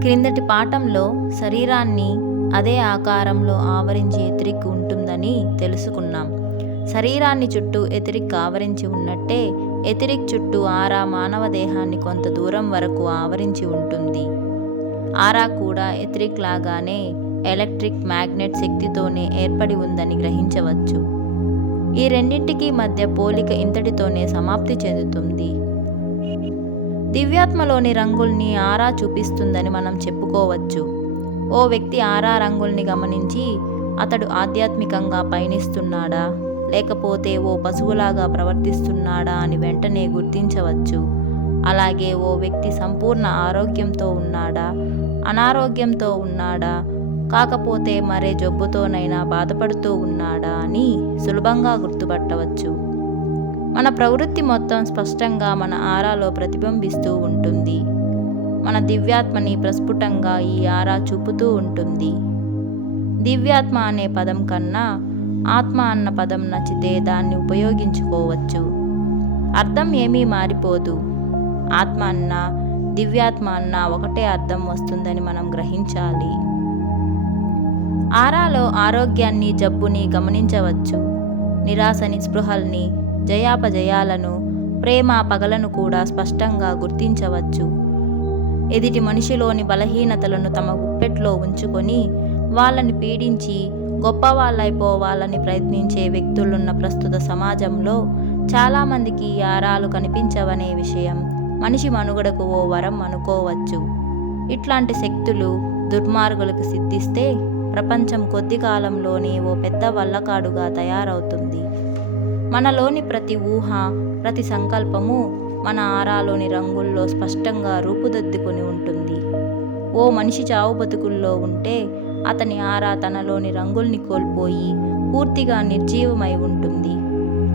క్రిందటి పాఠంలో శరీరాన్ని అదే ఆకారంలో ఆవరించి ఎతిరిక్ ఉంటుందని తెలుసుకున్నాం. శరీరాన్ని చుట్టూ ఎతిరిక్ ఆవరించి ఉన్నట్టే ఎతిరిక్ చుట్టూ ఆరా మానవ దేహాన్ని కొంత దూరం వరకు ఆవరించి ఉంటుంది. ఆరా కూడా ఎతిరిక్ లాగానే ఎలక్ట్రిక్ మ్యాగ్నెట్ శక్తితోనే ఏర్పడి ఉందని గ్రహించవచ్చు. ఈ రెండింటికి మధ్య పోలిక ఇంతటితోనే సమాప్తి చెందుతుంది. దివ్యాత్మలోని రంగుల్ని ఆరా చూపిస్తుందని మనం చెప్పుకోవచ్చు. ఓ వ్యక్తి ఆరా రంగుల్ని గమనించి అతడు ఆధ్యాత్మికంగా పయనిస్తున్నాడా? లేకపోతే ఓ పశువులాగా ప్రవర్తిస్తున్నాడా అని వెంటనే గుర్తించవచ్చు. అలాగే ఓ వ్యక్తి సంపూర్ణ ఆరోగ్యంతో ఉన్నాడా? అనారోగ్యంతో ఉన్నాడా? కాకపోతే మరే జబ్బుతోనైనా బాధపడుతూ ఉన్నాడా అని సులభంగా గుర్తుపట్టవచ్చు. మన ప్రవృత్తి మొత్తం స్పష్టంగా మన ఆరాలో ప్రతిబింబిస్తూ ఉంటుంది. మన దివ్యాత్మని ప్రస్ఫుటంగా ఈ ఆరా చూపుతూ ఉంటుంది. దివ్యాత్మ అనే పదం కన్నా ఆత్మ అన్న పదం నచ్చితే దాన్ని ఉపయోగించుకోవచ్చు. అర్థం ఏమీ మారిపోదు. ఆత్మ అన్న దివ్యాత్మ అన్న ఒకటే అర్థం వస్తుందని మనం గ్రహించాలి. ఆరాలో ఆరోగ్యాన్ని జబ్బుని గమనించవచ్చు. నిరాశని స్పృహల్ని జయాపజయాలను ప్రేమ పగలను కూడా స్పష్టంగా గుర్తించవచ్చు. ఎదుటి మనిషిలోని బలహీనతలను తమ గుప్పెట్లో ఉంచుకొని వాళ్ళని పీడించి గొప్పవాళ్ళైపోవాలని ప్రయత్నించే వ్యక్తులున్న ప్రస్తుత సమాజంలో చాలామందికి యారాలు ఆరాలు కనిపించవనే విషయం. మనిషి మనుగడకు ఓ వరం అనుకోవచ్చు. ఇట్లాంటి శక్తులు దుర్మార్గులకు సిద్ధిస్తే ప్రపంచం కొద్ది కాలంలోనే ఓ పెద్ద వల్లకాడుగా తయారవుతుంది. మనలోని ప్రతి ఊహ ప్రతి సంకల్పము మన ఆరాలోని రంగుల్లో స్పష్టంగా రూపుదిద్దుకొని ఉంటుంది. ఓ మనిషి చావు బతుకుల్లో ఉంటే అతని ఆరా తనలోని రంగుల్ని కోల్పోయి పూర్తిగా నిర్జీవమై ఉంటుంది.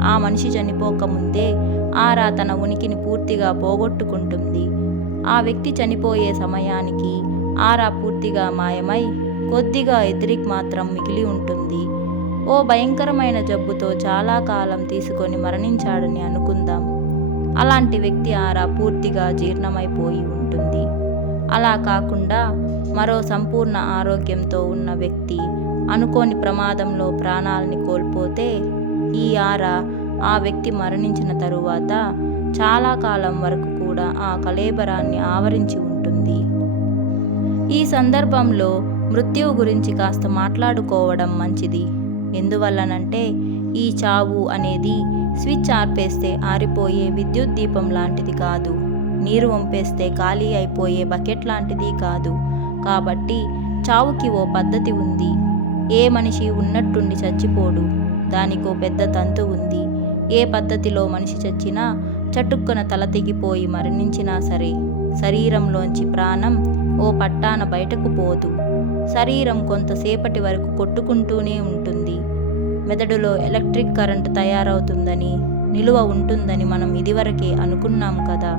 ఆ మనిషి చనిపోకముందే ఆరా తన ఉనికిని పూర్తిగా పోగొట్టుకుంటుంది. ఆ వ్యక్తి చనిపోయే సమయానికి ఆరా పూర్తిగా మాయమై కొద్దిగా ఎతిరిక్ మాత్రం మిగిలి ఉంటుంది. ఓ భయంకరమైన జబ్బుతో చాలా కాలం తీసుకొని మరణించాడని అనుకుందాం. అలాంటి వ్యక్తి ఆరా పూర్తిగా జీర్ణమైపోయి ఉంటుంది. అలా కాకుండా మరో సంపూర్ణ ఆరోగ్యంతో ఉన్న వ్యక్తి అనుకోని ప్రమాదంలో ప్రాణాలని కోల్పోతే ఈ ఆరా ఆ వ్యక్తి మరణించిన తరువాత చాలా కాలం వరకు కూడా ఆ కళేబరాన్ని ఆవరించి ఉంటుంది. ఈ సందర్భంలో మృత్యువు గురించి కాస్త మాట్లాడుకోవడం మంచిది. ఎందువల్లనంటే ఈ చావు అనేది స్విచ్ ఆర్పేస్తే ఆరిపోయే విద్యుత్ దీపం లాంటిది కాదు. నీరు వంపేస్తే ఖాళీ అయిపోయే బకెట్ లాంటిది కాదు. కాబట్టి చావుకి ఓ పద్ధతి ఉంది. ఏ మనిషి ఉన్నట్టుండి చచ్చిపోడు. దానికో పెద్ద తంతు ఉంది. ఏ పద్ధతిలో మనిషి చచ్చినా చటుక్కున తల తెగిపోయి మరణించినా సరే శరీరంలోంచి ప్రాణం ఓ పట్టాన బయటకు పోదు. శరీరం కొంతసేపటి వరకు కొట్టుకుంటూనే ఉంటుంది మెదడులో ఎలక్ట్రిక్ కరెంట్ తయారవుతుందని నిలువ ఉంటుందని మనం ఇదివరకే అనుకున్నాం కదా.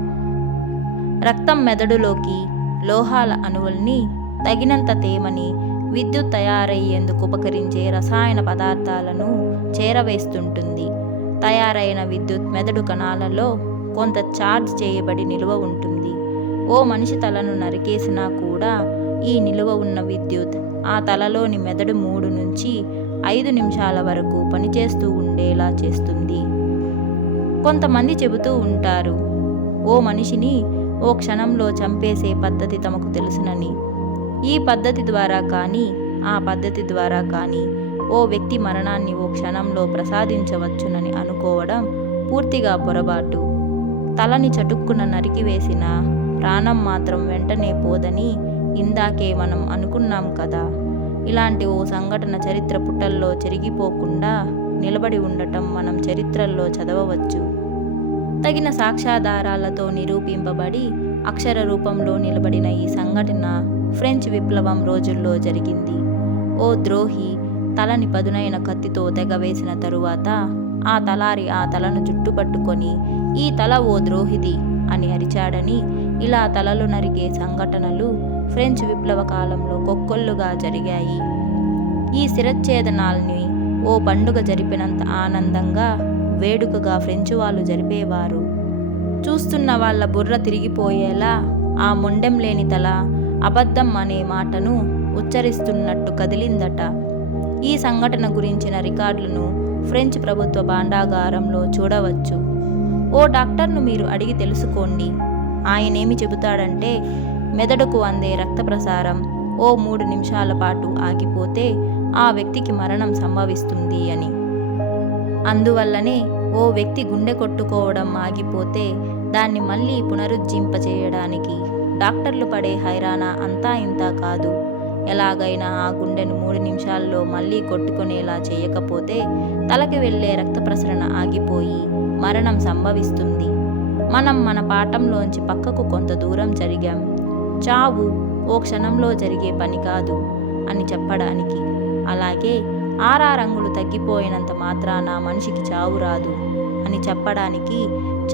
రక్తం మెదడులోకి లోహాల అణువుల్ని తగినంత తేమని విద్యుత్ తయారయ్యేందుకు ఉపకరించే రసాయన పదార్థాలను చేరవేస్తుంటుంది. తయారైన విద్యుత్ మెదడు కణాలలో కొంత ఛార్జ్ చేయబడి నిలువ ఉంటుంది. ఓ మనిషి తలను నరికేసినా కూడా ఈ నిలువ ఉన్న విద్యుత్ ఆ తలలోని మెదడు మూడు నుంచి ఐదు నిమిషాల వరకు పనిచేస్తూ ఉండేలా చేస్తుంది. కొంతమంది చెబుతూ ఉంటారు ఓ మనిషిని ఓ క్షణంలో చంపేసే పద్ధతి తమకు తెలుసునని. ఈ పద్ధతి ద్వారా కానీ ఆ పద్ధతి ద్వారా కానీ ఓ వ్యక్తి మరణాన్ని ఓ క్షణంలో ప్రసాదించవచ్చునని అనుకోవడం పూర్తిగా పొరపాటు. తలని చటుక్కున నరికివేసిన ప్రాణం మాత్రం వెంటనే పోదని ఇందాకే మనం అనుకున్నాం కదా. ఇలాంటి ఓ సంఘటన చరిత్ర పుటల్లో చెరిగిపోకుండా నిలబడి ఉండటం మనం చరిత్రల్లో చదవవచ్చు. తగిన సాక్ష్యాధారాలతో నిరూపింపబడి అక్షర రూపంలో నిలబడిన ఈ సంఘటన ఫ్రెంచ్ విప్లవం రోజుల్లో జరిగింది. ఓ ద్రోహి తలని పదునైన కత్తితో తెగవేసిన తరువాత ఆ తలారి ఆ తలను జుట్టుపట్టుకొని ఈ తల ఓ ద్రోహిది అని అరిచాడని ఇలా తలలు నరికే సంఘటనలు ఫ్రెంచ్ విప్లవ కాలంలో కొక్కొల్లుగా జరిగాయి. ఈ శిరచ్ఛేదనాల్ని ఓ పండుగ జరిపినంత ఆనందంగా వేడుకగా ఫ్రెంచ్ వాళ్ళు జరిపేవారు. చూస్తున్న వాళ్ళ బుర్ర తిరిగిపోయేలా ఆ మొండెం లేని తల అబద్ధం అనే మాటను ఉచ్చరిస్తున్నట్టు కదిలిందట. ఈ సంఘటన గురించిన రికార్డులను ఫ్రెంచ్ ప్రభుత్వ భాండాగారంలో చూడవచ్చు. ఓ డాక్టర్ను మీరు అడిగి తెలుసుకోండి. ఆయనేమి చెబుతాడంటే మెదడుకు అందే రక్త ప్రసారం ఓ మూడు నిమిషాల పాటు ఆగిపోతే ఆ వ్యక్తికి మరణం సంభవిస్తుంది అని. అందువల్లనే ఓ వ్యక్తి గుండె కొట్టుకోవడం ఆగిపోతే దాన్ని మళ్ళీ పునరుజ్జింపచేయడానికి డాక్టర్లు పడే హైరానా అంతా ఇంత కాదు. ఎలాగైనా ఆ గుండెను మూడు నిమిషాల్లో మళ్ళీ కొట్టుకునేలా చేయకపోతే తలకి వెళ్ళే రక్త ప్రసరణ ఆగిపోయి మరణం సంభవిస్తుంది. మనం మన పాఠంలోంచి పక్కకు కొంత దూరం జరిగాం. చావు ఓ క్షణంలో జరిగే పని కాదు అని చెప్పడానికి. అలాగే ఆరా రంగులు తగ్గిపోయినంత మాత్రాన మనిషికి చావు రాదు అని చెప్పడానికి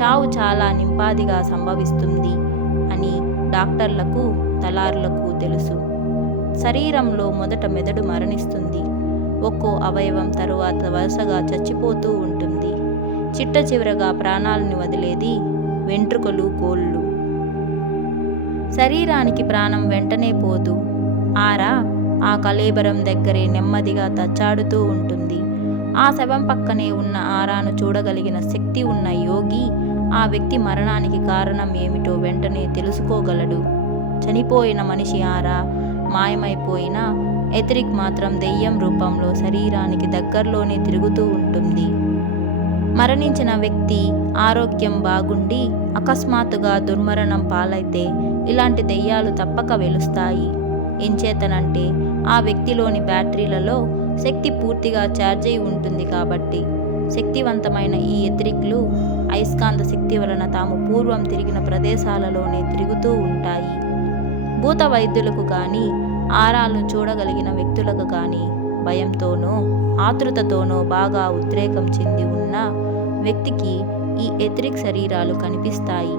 చావు చాలా నింపాదిగా సంభవిస్తుంది అని డాక్టర్లకు తలారులకు తెలుసు. శరీరంలో మొదట మెదడు మరణిస్తుంది. ఒక్కో అవయవం తరువాత వరుసగా చచ్చిపోతూ ఉంటుంది. చిట్ట చివరగా ప్రాణాలను వదిలేది వెంట్రుకలు కోళ్ళు. శరీరానికి ప్రాణం వెంటనే పోదు. ఆరా ఆ కలేబరం దగ్గరే నెమ్మదిగా తచ్చాడుతూ ఉంటుంది. ఆ శవం పక్కనే ఉన్న ఆరాను చూడగలిగిన శక్తి ఉన్న యోగి ఆ వ్యక్తి మరణానికి కారణం ఏమిటో వెంటనే తెలుసుకోగలడు. చనిపోయిన మనిషి ఆరా మాయమైపోయినా ఎతిరిక్ మాత్రం దెయ్యం రూపంలో శరీరానికి దగ్గరలోనే తిరుగుతూ ఉంటుంది. మరణించిన వ్యక్తి ఆరోగ్యం బాగుండి అకస్మాత్తుగా దుర్మరణం పాలైతే ఇలాంటి దెయ్యాలు తప్పక వెలుస్తాయి. ఎంచేతనంటే ఆ వ్యక్తిలోని బ్యాటరీలలో శక్తి పూర్తిగా ఛార్జ్ అయి ఉంటుంది కాబట్టి శక్తివంతమైన ఈ ఎత్రిక్లు అయస్కాంత శక్తి వలన తాము పూర్వం తిరిగిన ప్రదేశాలలోనే తిరుగుతూ ఉంటాయి. భూత వైద్యులకు కానీ ఆరాలు చూడగలిగిన వ్యక్తులకు కానీ భయంతోనో ఆతృతతోనో బాగా ఉద్రేకం చెంది ఉన్న వ్యక్తికి ఈ ఎథరిక్ శరీరాలు కనిపిస్తాయి.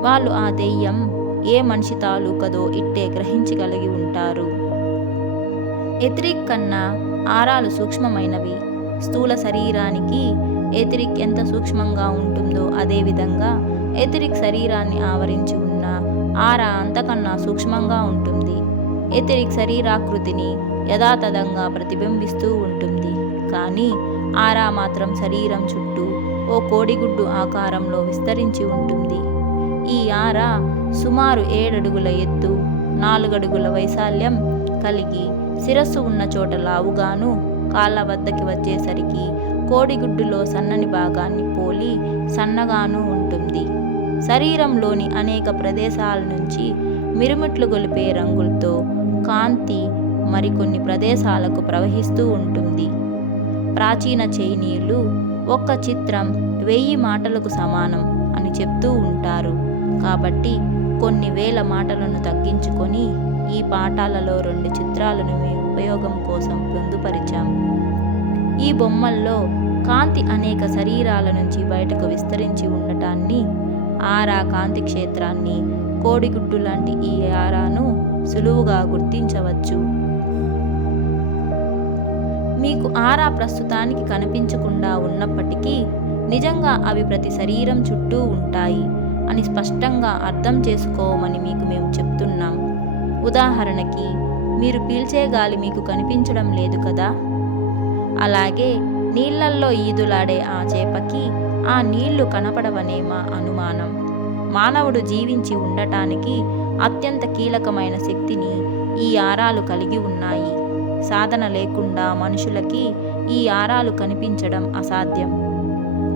వాళ్ళు ఆ దెయ్యం ఏ మనిషి తాలూకదో ఇట్టే గ్రహించగలిగి ఉంటారు. ఎథరిక్ కన్నా ఆరాలు సూక్ష్మమైనవి. స్థూల శరీరానికి ఎథరిక్ ఎంత సూక్ష్మంగా ఉంటుందో అదేవిధంగా ఎథరిక్ శరీరాన్ని ఆవరించి ఉన్న ఆరా అంతకన్నా సూక్ష్మంగా ఉంటుంది. ఎథరిక్ శరీరాకృతిని యథాతథంగా ప్రతిబింబిస్తూ ఉంటుంది. కానీ ఆరా మాత్రం శరీరం చుట్టూ ఓ కోడిగుడ్డు ఆకారంలో విస్తరించి ఉంటుంది. ఈ ఆరా సుమారు ఏడడుగుల ఎత్తు నాలుగడుగుల వైశాల్యం కలిగి శిరస్సు ఉన్న చోట లావుగాను కాళ్ళ వద్దకి వచ్చేసరికి కోడిగుడ్డులో సన్నని భాగాన్ని పోలి సన్నగాను ఉంటుంది. శరీరంలోని అనేక ప్రదేశాల నుంచి మిరుమిట్లు గొలిపే రంగులతో కాంతి మరికొన్ని ప్రదేశాలకు ప్రవహిస్తూ ఉంటుంది. ప్రాచీన చైనీయులు ఒక్క చిత్రం వెయ్యి మాటలకు సమానం అని చెప్తూ ఉంటారు. కాబట్టి కొన్ని వేల మాటలను తగ్గించుకొని ఈ పాఠాలలో రెండు చిత్రాలను మీ ఉపయోగం కోసం పొందుపరిచాం. ఈ బొమ్మల్లో కాంతి అనేక శరీరాల నుంచి బయటకు విస్తరించి ఉండటాన్ని ఆరా కాంతి క్షేత్రాన్ని కోడిగుడ్డు లాంటి ఈ ఆరాను సులువుగా గుర్తించవచ్చు. మీకు ఆరా ప్రస్తుతానికి కనిపించకుండా ఉన్నప్పటికీ నిజంగా అవి ప్రతి శరీరం చుట్టూ ఉంటాయి అని స్పష్టంగా అర్థం చేసుకోమని మీకు మేము చెప్తున్నాం. ఉదాహరణకి మీరు పీల్చే గాలి మీకు కనిపించడం లేదు కదా? అలాగే నీళ్ళల్లో ఈదులాడే ఆ చేపకి ఆ నీళ్ళు కనపడవనే మా అనుమానం. మానవుడు జీవించి ఉండటానికి అత్యంత కీలకమైన శక్తిని ఈ ఆరాలు కలిగి ఉన్నాయి. సాధన లేకుండా మనుషులకి ఈ ఆరాలు కనిపించడం అసాధ్యం.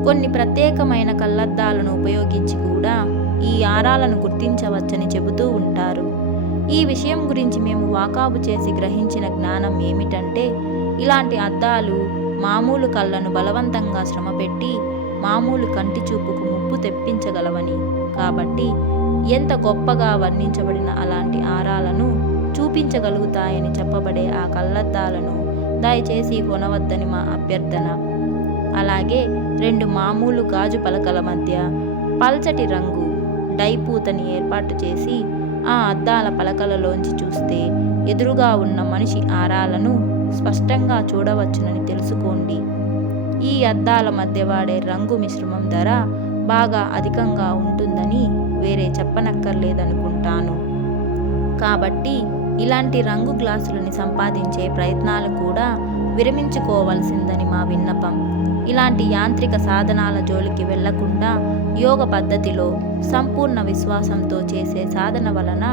కొన్ని ప్రత్యేకమైన కళ్ళద్దాలను ఉపయోగించి కూడా ఈ ఆరాలను గుర్తించవచ్చని చెబుతూ ఉంటారు. ఈ విషయం గురించి మేము వాకాబు చేసి గ్రహించిన జ్ఞానం ఏమిటంటే ఇలాంటి అద్దాలు మామూలు కళ్ళను బలవంతంగా శ్రమపెట్టి మామూలు కంటి చూపుకు ముప్పు తెప్పించగలవని. కాబట్టి ఎంత గొప్పగా వర్ణించబడిన అలాంటి ఆరాలను చూపించగలుగుతాయని చెప్పబడే ఆ కళ్ళద్దాలను దయచేసి కొనవద్దని మా అభ్యర్థన. అలాగే రెండు మామూలు గాజు పలకల మధ్య పల్చటి రంగు డైపూతని ఏర్పాటు చేసి ఆ అద్దాల పలకలలోంచి చూస్తే ఎదురుగా ఉన్న మనిషి ఆరాలను స్పష్టంగా చూడవచ్చునని తెలుసుకోండి. ఈ అద్దాల మధ్య వాడే రంగు మిశ్రమం ధర బాగా అధికంగా ఉంటుందని వేరే చెప్పనక్కర్లేదనుకుంటాను. కాబట్టి ఇలాంటి రంగు గ్లాసులని సంపాదించే ప్రయత్నాలు కూడా విరమించుకోవలసిందని మా విన్నపం. ఇలాంటి యాంత్రిక సాధనాల జోలికి వెళ్ళకుండా యోగ పద్ధతిలో సంపూర్ణ విశ్వాసంతో చేసే సాధన వలన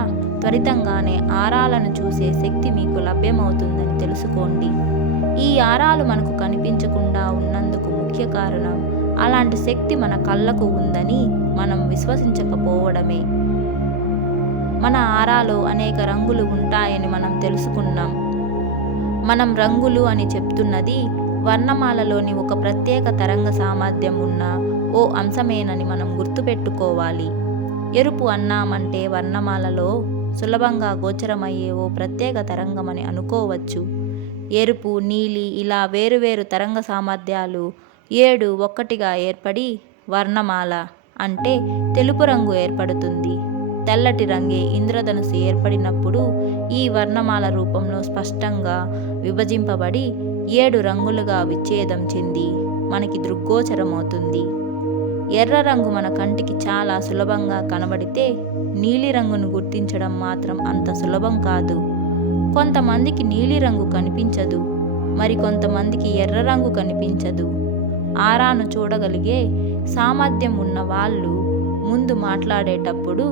త్వరితంగానే ఆరాలను చూసే శక్తి మీకు లభ్యమవుతుందని తెలుసుకోండి. ఈ ఆరాలు మనకు కనిపించకుండా ఉన్నందుకు ముఖ్య కారణం అలాంటి శక్తి మన కళ్ళకు ఉందని మనం విశ్వసించకపోవడమే. మన ఆరాలో అనేక రంగులు ఉంటాయని మనం తెలుసుకున్నాం. మనం రంగులు అని చెప్తున్నది వర్ణమాలలోని ఒక ప్రత్యేక తరంగ సామర్థ్యం ఉన్న ఓ అంశమేనని మనం గుర్తుపెట్టుకోవాలి. ఎరుపు అన్నామంటే వర్ణమాలలో సులభంగా గోచరమయ్యే ఓ ప్రత్యేక తరంగమని అనుకోవచ్చు. ఎరుపు నీలి ఇలా వేరువేరు తరంగ సామర్థ్యాలు ఏడు ఒక్కటిగా ఏర్పడి వర్ణమాల అంటే తెలుపు రంగు ఏర్పడుతుంది. తెల్లటి రంగే ఇంద్రధనుసు ఏర్పడినప్పుడు ఈ వర్ణమాల రూపంలో స్పష్టంగా విభజింపబడి ఏడు రంగులుగా విచ్ఛేదం చెంది మనకి దృగ్గోచరమవుతుంది. ఎర్ర రంగు మన కంటికి చాలా సులభంగా కనబడితే నీలిరంగును గుర్తించడం మాత్రం అంత సులభం కాదు. కొంతమందికి నీలిరంగు కనిపించదు మరి కొంతమందికి ఎర్ర రంగు కనిపించదు. ఆరాను చూడగలిగే సామర్థ్యం ఉన్న వాళ్ళు ముందు మాట్లాడేటప్పుడు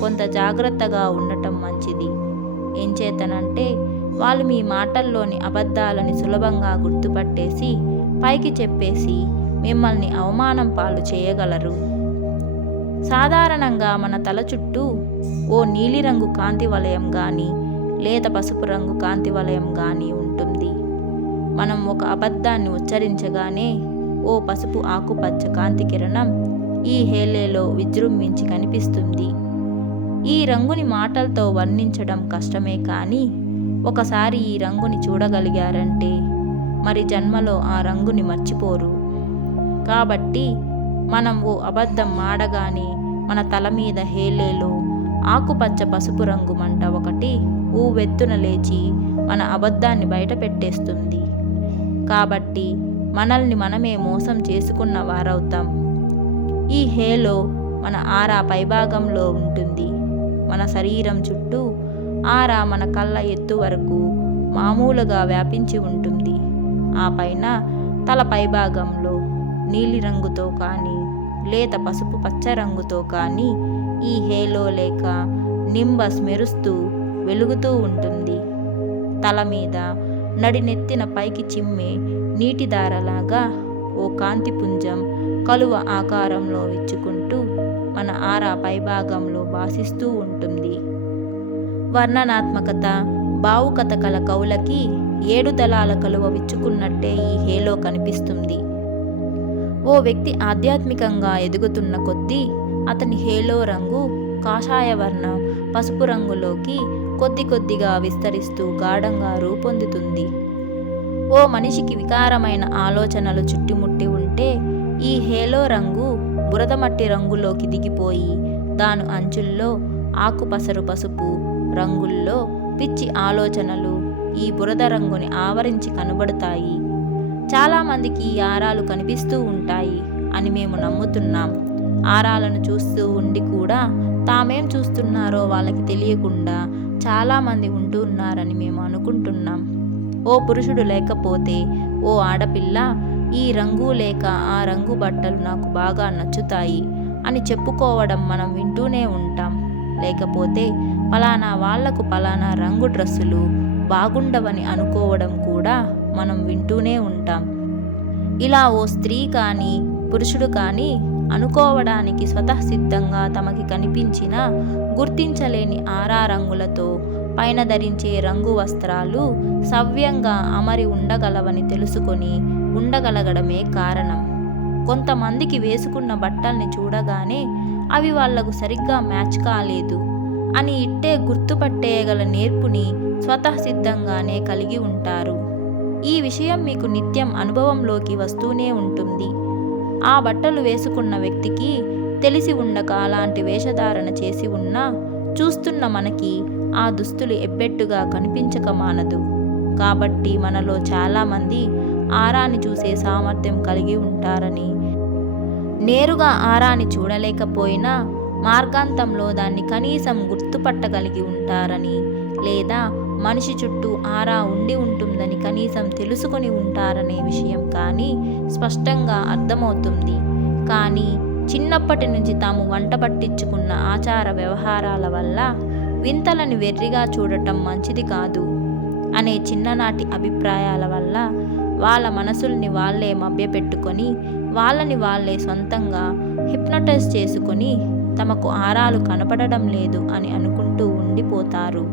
కొంత జాగ్రత్తగా ఉండటం మంచిది. ఏం చేతనంటే వాళ్ళు మీ మాటల్లోని అబద్ధాలని సులభంగా గుర్తుపట్టేసి పైకి చెప్పేసి మిమ్మల్ని అవమానం పాలు చేయగలరు. సాధారణంగా మన తల చుట్టూ ఓ నీలిరంగు కాంతి వలయం కానీ లేత పసుపు రంగు కాంతి వలయం కానీ ఉంటుంది. మనం ఒక అబద్ధాన్ని ఉచ్చరించగానే ఓ పసుపు ఆకుపచ్చ కాంతి కిరణం ఈ హేలేలో విజృంభించి కనిపిస్తుంది. ఈ రంగుని మాటలతో వర్ణించడం కష్టమే కానీ ఒకసారి ఈ రంగుని చూడగలిగారంటే మరి జన్మలో ఆ రంగుని మర్చిపోరు. కాబట్టి మనం ఓ అబద్ధం మాడగానే మన తల మీద హేలేలో ఆకుపచ్చ పసుపు రంగు మంట ఒకటి ఊవెత్తున లేచి మన అబద్ధాన్ని బయట పెట్టేస్తుంది కాబట్టి మనల్ని మనమే మోసం చేసుకున్న వారవుతాం. ఈ హేలో మన ఆరా పైభాగంలో ఉంటుంది. మన శరీరం చుట్టూ ఆరా మన కళ్ళ ఎత్తు వరకు మామూలుగా వ్యాపించి ఉంటుంది. ఆ పైన తల పైభాగంలో నీలిరంగుతో కానీ లేత పసుపు పచ్చ రంగుతో కానీ ఈ హేలో లేక నింబస్ మెరుస్తూ వెలుగుతూ ఉంటుంది. తల మీద నడినెత్తిన పైకి చిమ్మే నీటి దారలాగా ఓ కాంతిపుంజం కలువ ఆకారంలో విచ్చుకుంటూ మన ఆరా పైభాగంలో భాసిస్తూ ఉంటుంది. వర్ణనాత్మకత భావుకత కల కవులకి ఏడు దళాల కలువ విచ్చుకున్నట్టే ఈ హేలో కనిపిస్తుంది. ఓ వ్యక్తి ఆధ్యాత్మికంగా ఎదుగుతున్న కొద్దీ అతని హేలో రంగు కాషాయ వర్ణం పసుపు రంగులోకి కొద్ది కొద్దిగా విస్తరిస్తూ గాఢంగా రూపొందుతుంది. ఓ మనిషికి వికారమైన ఆలోచనలు చుట్టుముట్టి ఈ హేలో రంగు బురదమట్టి రంగులోకి దిగిపోయి దాని అంచుల్లో ఆకుపసరు పసుపు రంగుల్లో పిచ్చి ఆలోచనలు ఈ బురద రంగుని ఆవరించి కనబడతాయి. చాలామందికి ఈ ఆరాలు కనిపిస్తూ ఉంటాయి అని మేము నమ్ముతున్నాం. ఆరాలను చూస్తూ ఉండి కూడా తామేం చూస్తున్నారో వాళ్ళకి తెలియకుండా చాలామంది ఉంటూ ఉన్నారని మేము అనుకుంటున్నాం. ఓ పురుషుడు లేకపోతే ఓ ఆడపిల్ల ఈ రంగు లేక ఆ రంగు బట్టలు నాకు బాగా నచ్చుతాయి అని చెప్పుకోవడం మనం వింటూనే ఉంటాం. లేకపోతే పలానా వాళ్ళకు పలానా రంగు డ్రెస్సులు బాగుండవని అనుకోవడం కూడా మనం వింటూనే ఉంటాం. ఇలా ఓ స్త్రీ కానీ పురుషుడు కానీ అనుకోవడానికి స్వతసిద్ధంగా తమకి కనిపించిన గుర్తించలేని ఆరా రంగులతో పైన ధరించే రంగు వస్త్రాలు సవ్యంగా అమరి ఉండగలవని తెలుసుకొని ఉండగలగడమే కారణం. కొంతమందికి వేసుకున్న బట్టల్ని చూడగానే అవి వాళ్ళకు సరిగ్గా మ్యాచ్ కాలేదు అని ఇట్టే గుర్తుపట్టేయగల నేర్పుని స్వతసిద్ధంగానే కలిగి ఉంటారు. ఈ విషయం మీకు నిత్యం అనుభవంలోకి వస్తూనే ఉంటుంది. ఆ బట్టలు వేసుకున్న వ్యక్తికి తెలిసి ఉండక అలాంటి వేషధారణ చేసి ఉన్నా చూస్తున్న మనకి ఆ దుస్తులు ఎబ్బెట్టుగా కనిపించక మానదు. కాబట్టి మనలో చాలామంది ఆరాని చూసే సామర్థ్యం కలిగి ఉంటారని. నేరుగా ఆరాని చూడలేకపోయినా మార్గాంతంలో దాన్ని కనీసం గుర్తుపట్టగలిగి ఉంటారని లేదా మనిషి చుట్టూ ఆరా ఉండి ఉంటుందని కనీసం తెలుసుకొని ఉంటారనే విషయం కానీ స్పష్టంగా అర్థమవుతుంది. కానీ చిన్నప్పటి నుంచి తాము వంట పట్టించుకున్న ఆచార వ్యవహారాల వల్ల వింతలను వెర్రిగా చూడటం మంచిది కాదు అనే చిన్ననాటి అభిప్రాయాల వల్ల వాళ్ళ మనసుల్ని వాళ్ళే మభ్యపెట్టుకొని వాళ్ళని వాళ్ళే సొంతంగా హిప్నటైజ్ చేసుకొని తమకు ఆరాలు కనపడడం లేదు అని అనుకుంటూ ఉండిపోతారు.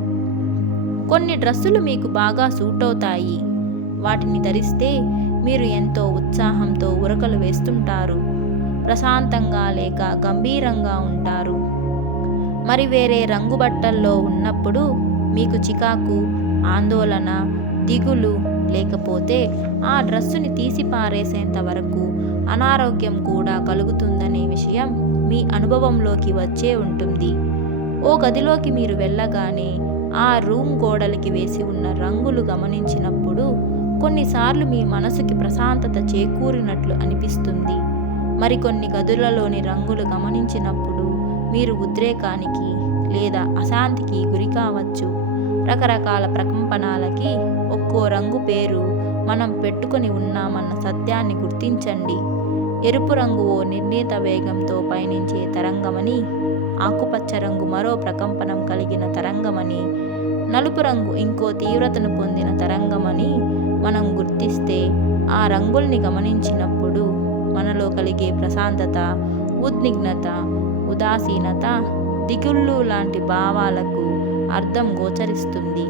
కొన్ని డ్రెస్సులు మీకు బాగా సూట్ అవుతాయి వాటిని ధరిస్తే మీరు ఎంతో ఉత్సాహంతో ఉరకలు వేస్తుంటారు. ప్రశాంతంగా లేక గంభీరంగా ఉంటారు. మరి వేరే రంగు బట్టల్లో ఉన్నప్పుడు మీకు చికాకు ఆందోళన దిగులు లేకపోతే ఆ డ్రెస్సుని తీసి పారేసేంత వరకు అనారోగ్యం కూడా కలుగుతుందనే విషయం మీ అనుభవంలోకి వచ్చే ఉంటుంది. ఓ గదిలోకి మీరు వెళ్ళగానే ఆ రూమ్ గోడలకి వేసి ఉన్న రంగులు గమనించినప్పుడు కొన్నిసార్లు మీ మనసుకి ప్రశాంతత చేకూరినట్లు అనిపిస్తుంది. మరికొన్ని గదులలోని రంగులు గమనించినప్పుడు మీరు ఉద్రేకానికి లేదా అశాంతికి గురి కావచ్చు. రకరకాల ప్రకంపనాలకి ఒక్కో రంగు పేరు మనం పెట్టుకొని ఉన్నామన్న సత్యాన్ని గుర్తించండి. ఎరుపు రంగు ఓ నిర్ణీత వేగంతో పయనించే తరంగమని ఆకుపచ్చ రంగు మరో ప్రకంపనం కలిగిన తరంగమని నలుపు రంగు ఇంకో తీవ్రతను పొందిన తరంగమని మనం గుర్తిస్తే ఆ రంగుల్ని గమనించినప్పుడు మనలో కలిగే ప్రశాంతత ఉద్విగ్నత ఉదాసీనత దిగుళ్ళు లాంటి భావాలకు అర్థం గోచరిస్తుంది.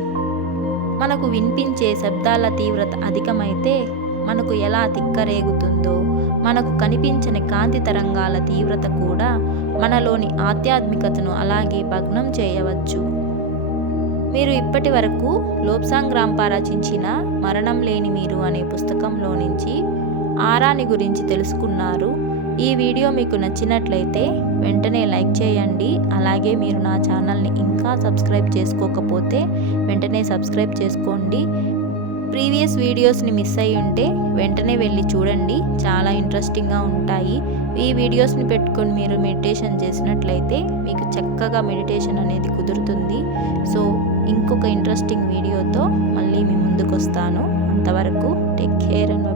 మనకు వినిపించే శబ్దాల తీవ్రత అధికమైతే మనకు ఎలా తిక్కరేగుతుందో మనకు కనిపించని కాంతి తరంగాల తీవ్రత కూడా మనలోని ఆధ్యాత్మికతను అలాగే భగ్నం చేయవచ్చు. మీరు ఇప్పటి వరకు లోప్సాంగ్ రాంపా రచించిన మరణం లేని మీరు అనే పుస్తకంలో నుంచి ఆరాని గురించి తెలుసుకున్నారు. ఈ వీడియో మీకు నచ్చినట్లయితే వెంటనే లైక్ చేయండి. అలాగే మీరు నా ఛానల్ని ఇంకా సబ్స్క్రైబ్ చేసుకోకపోతే వెంటనే సబ్స్క్రైబ్ చేసుకోండి. ప్రీవియస్ వీడియోస్ని మిస్ అయ్యి ఉంటే వెంటనే వెళ్ళి చూడండి. చాలా ఇంట్రెస్టింగ్గా ఉంటాయి. ఈ వీడియోస్ని పెట్టుకొని మీరు మెడిటేషన్ చేసినట్లయితే మీకు చక్కగా మెడిటేషన్ అనేది కుదురుతుంది. సో ఇంకొక ఇంట్రెస్టింగ్ వీడియోతో మళ్ళీ మీ ముందుకు వస్తాను అంతవరకు టేక్ కేర్ అండ్